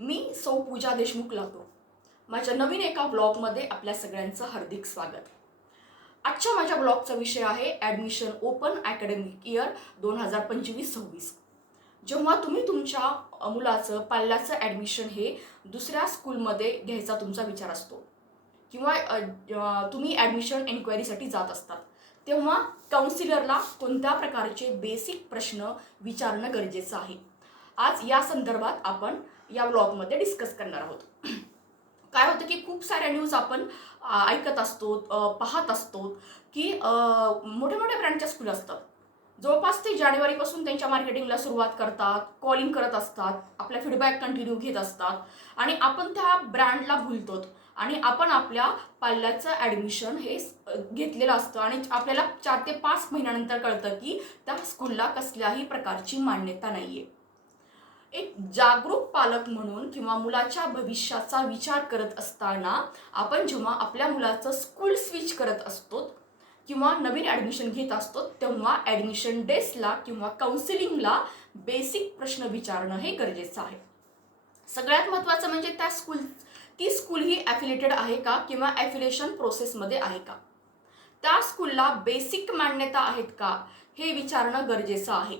मी सौ पूजा देशमुख लातूर. माझ्या नवीन एका ब्लॉगमध्ये आपल्या सगळ्यांचं हार्दिक स्वागत. आजच्या माझ्या ब्लॉगचा विषय आहे ॲडमिशन ओपन अकॅडमिक इयर 2025-26. जेव्हा तुम्ही तुमच्या मुलाचं पाल्याचं ॲडमिशन हे दुसऱ्या स्कूलमध्ये घ्यायचा तुमचा विचार असतो किंवा तुम्ही ॲडमिशन एन्क्वायरीसाठी जात असतात, तेव्हा काउन्सिलरला कोणत्या प्रकारचे बेसिक प्रश्न विचारणं गरजेचं आहे. आज या संदर्भात आपण या ब्लॉगमध्ये डिस्कस करणार आहोत. काय होतं की खूप साऱ्या न्यूज आपण ऐकत असतो, पाहत असतो की मोठ्या मोठ्या ब्रँडच्या स्कूल असतात. जवळपास ते जानेवारीपासून त्यांच्या मार्केटिंगला सुरुवात करतात, कॉलिंग करत असतात, आपला फीडबॅक कंटिन्यू घेत असतात आणि आपण त्या ब्रँडला भुलतो आणि आपण आपल्या पाल्याचं ॲडमिशन हे घेतलेलं असतं आणि आपल्याला 4 ते 5 महिन्यानंतर कळतं की त्या स्कूलला कसल्याही प्रकारची मान्यता नाही आहे. एक जागरूक पालक म्हणून किंवा मुलाच्या भविष्याचा विचार करत असताना आपण जेव्हा आपल्या मुलाचं स्कूल स्विच करत असतो किंवा नवीन ॲडमिशन घेत असतो, तेव्हा ॲडमिशन डेस्कला किंवा काउन्सिलिंगला बेसिक प्रश्न विचारणं हे गरजेचं आहे. सगळ्यात महत्त्वाचं म्हणजे ती स्कूल ही ॲफिलिएटेड आहे का किंवा ॲफिलिएशन प्रोसेसमध्ये आहे का, त्या स्कूलला बेसिक मान्यता आहेत का हे विचारणं गरजेचं आहे.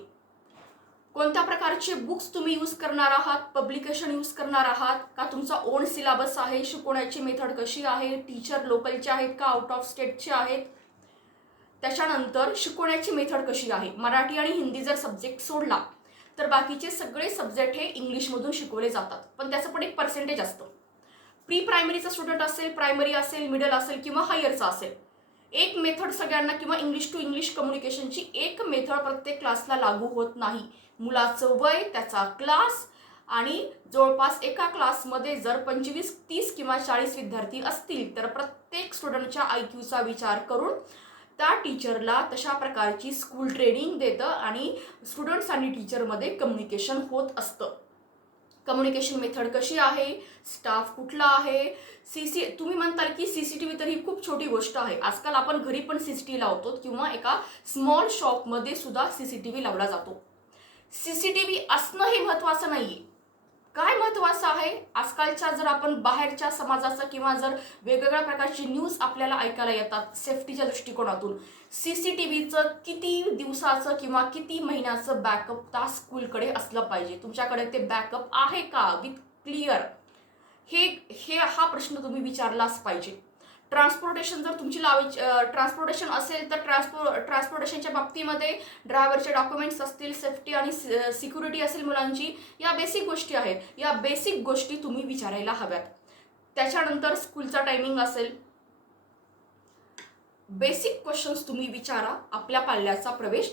कोणत्या प्रकारचे बुक्स तुम्ही यूज करणार आहात, पब्लिकेशन यूज करणार आहात का, तुमचा ओन सिलेबस आहे, शिकवण्याची मेथड कशी आहे, टीचर लोकलचे आहेत का आउट ऑफ स्टेटचे आहेत, त्याच्यानंतर शिकवण्याची मेथड कशी आहे. मराठी आणि हिंदी जर सब्जेक्ट सोडला तर बाकीचे सगळे सब्जेक्ट हे इंग्लिशमधून शिकवले जातात, पण त्याचं पण एक पर्सेंटेज असतं. प्री प्रायमरीचा स्टुडंट असेल, प्रायमरी असेल, मिडल असेल किंवा हायरचा असेल, एक मेथड सगळ्यांना किंवा इंग्लिश टू इंग्लिश कम्युनिकेशनची एक मेथड प्रत्येक क्लासला लागू होत नाही. मुलाचं वय, त्याचा क्लास आणि जवळपास एका क्लासमध्ये जर 25, 30 किंवा 40 विद्यार्थी असतील तर प्रत्येक स्टुडंटच्या IQचा विचार करून त्या टीचरला तशा प्रकारची स्कूल ट्रेनिंग देतं आणि स्टुडंट्स आणि टीचरमध्ये कम्युनिकेशन होत असतं. कम्युनिकेशन मेथड कशी आहे, स्टाफ कुठला आहे, तुम्ही म्हणताल की CCTV तर ही खूप छोटी गोष्ट आहे. आजकाल आपण घरी पण CCTV लावतो किंवा एका स्मॉल शॉपमध्ये सुद्धा CCTV लावला जातो. CCTV असणं हे महत्त्वाचं नाही आहे. काय महत्त्वाचं आहे, आजकालच्या जर आपण बाहेरच्या समाजाचं किंवा जर वेगवेगळ्या प्रकारची न्यूज आपल्याला ऐकायला येतात सेफ्टीच्या दृष्टिकोनातून, CCTVचं किती दिवसाचं किंवा किती महिन्याचं बॅकअप त्या स्कूलकडे असलं पाहिजे. तुमच्याकडे ते बॅकअप आहे का विथ क्लिअर, हा प्रश्न तुम्ही विचारलाच पाहिजे. ट्रान्सपोर्टेशन जर तुमची ट्रान्सपोर्टेशन असेल तर ट्रान्सपोर्टेशनच्या बाबतीमध्ये ड्रायव्हरचे डॉक्युमेंट्स असतील, सेफ्टी आणि सिक्युरिटी असेल मुलांची, या बेसिक गोष्टी आहेत. या बेसिक गोष्टी तुम्ही विचारायला हव्यात. त्याच्यानंतर स्कूलचा टायमिंग असेल, बेसिक क्वेश्चन्स तुम्ही विचारा आपल्या पाल्याचा प्रवेश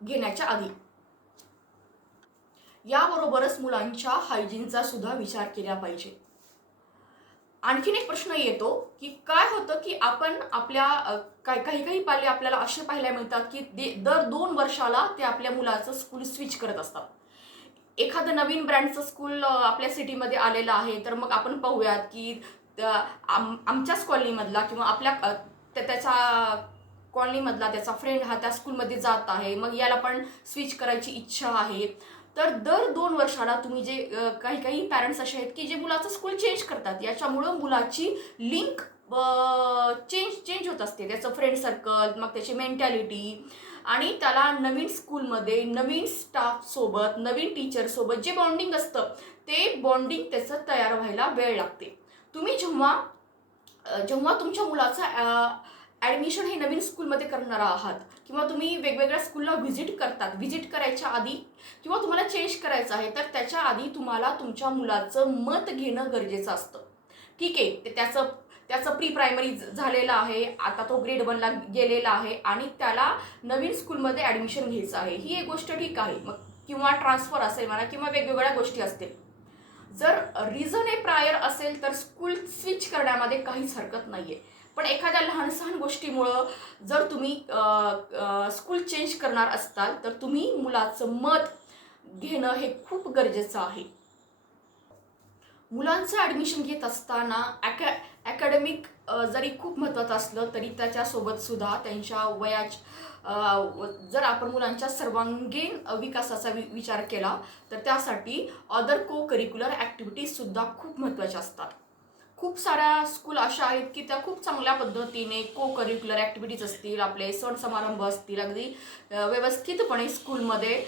घेण्याच्या आधी. याबरोबरच मुलांच्या हायजीनचा सुद्धा विचार केला पाहिजे. आणखीन एक प्रश्न येतो की काय होतं की आपण आपल्या काही पाल्य आपल्याला असे पाहायला मिळतात की दर 2 वर्षाला ते आपल्या मुलाचं स्कूल स्विच करत असतात. एखादं नवीन ब्रँडचं स्कूल आपल्या सिटीमध्ये आलेलं आहे तर मग आपण पाहूयात की आमच्याच कॉलनीमधला किंवा त्याच्या कॉलनीमधला त्याचा फ्रेंड हा त्या स्कूलमध्ये जात आहे, मग याला पण स्विच करायची इच्छा आहे. तर दर 2 वर्षाला तुम्ही जे काही पॅरेंट्स असे आहेत की जे मुलाचं स्कूल चेंज करतात, याच्यामुळं मुलाची लिंक चेंज होत असते, त्याचं फ्रेंड सर्कल, मग त्याची मेंटॅलिटी आणि त्याला नवीन स्कूलमध्ये नवीन स्टाफसोबत, नवीन टीचरसोबत जे बॉन्डिंग असतं ते बॉन्डिंग त्याचं तयार व्हायला वेळ लागते. तुम्ही जेव्हा तुमच्या मुलाचं ॲडमिशन हे नवीन स्कूलमध्ये करणार आहात किंवा तुम्ही वेगवेगळ्या स्कूलला व्हिजिट करायच्या आधी किंवा तुम्हाला चेंज करायचं आहे तर त्याच्या आधी तुम्हाला तुमच्या मुलाचं मत घेणं गरजेचं असतं. ठीक आहे, त्याचं प्री प्रायमरी झालेलं आहे, आता तो ग्रेड 1ला गेलेला आहे आणि त्याला नवीन स्कूलमध्ये ॲडमिशन घ्यायचं आहे, ही एक गोष्ट ठीक आहे. मग किंवा ट्रान्सफर असेल म्हणा किंवा वेगवेगळ्या गोष्टी असतील. जर रिझन हे प्रायर असेल तर स्कूल स्विच करण्यामध्ये काहीच हरकत नाही आहे. पण एखाद्या लहान गोष्टीमुळं जर तुम्ही स्कूल चेंज करणार असताल तर तुम्ही मुलाचं मत घेणं हे खूप गरजेचं आहे. मुलांचं ॲडमिशन घेत असताना अकॅडमिक जरी खूप महत्त्वाचं असलं तरी त्याच्यासोबत सुद्धा त्यांच्या जर आपण मुलांच्या सर्वांगीण विकासाचा विचार केला तर त्यासाठी अदर को करिक्युलर ॲक्टिव्हिटीजसुद्धा खूप महत्त्वाच्या असतात. खूप साऱ्या स्कूल अशा आहेत की त्या खूप चांगल्या पद्धतीने को करिक्युलर ॲक्टिव्हिटीज असतील, आपले सण समारंभ असतील, अगदी व्यवस्थितपणे स्कूलमध्ये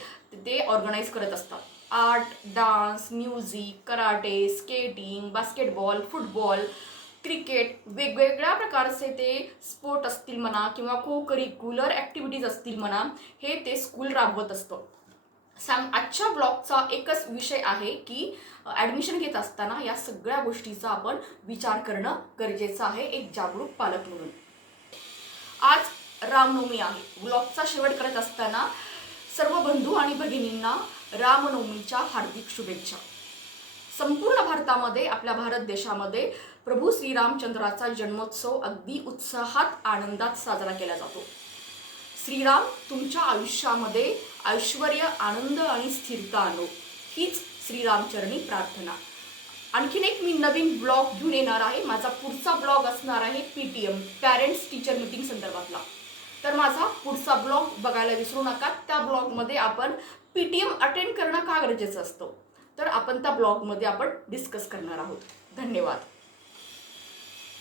ते ऑर्गनाईज करत असतात. Art, dance, music, karate, skating, basketball, football, cricket, वेगवेगळ्या प्रकारचे ते स्पोर्ट असतील म्हणा किंवा को करिक्युलर ॲक्टिव्हिटीज असतील म्हणा, हे ते स्कूल राबवत असतं. आजच्या ब्लॉगचा एकच विषय आहे की ॲडमिशन घेत असताना या सगळ्या गोष्टीचा आपण विचार करणं गरजेचं आहे एक जागरूक पालक म्हणून. आज रामनवमी आहे. ब्लॉगचा शेवट करत असताना सर्व बंधू आणि भगिनींना रामनवमीच्या हार्दिक शुभेच्छा. संपूर्ण भारतामध्ये, आपल्या भारत देशामध्ये प्रभू श्रीरामचंद्राचा जन्मोत्सव अगदी उत्साहात आनंदात साजरा केला जातो. श्रीराम तुमच्या आयुष्यामध्ये ऐश्वर्य, आनंद आणि स्थिरता आणो, हीच श्रीरामचरणी प्रार्थना. आणखीन एक मी नवीन ब्लॉग घेऊन येणार आहे. माझा पुढचा ब्लॉग असणार आहे PTM, पॅरेंट्स टीचर मीटिंग संदर्भातला. तर माझा पुढचा ब्लॉग बघायला विसरू नका. त्या ब्लॉगमध्ये आपण PTM अटेंड करणं का गरजेचं असतं तर आपण त्या ब्लॉगमध्ये आपण डिस्कस करणार आहोत. धन्यवाद.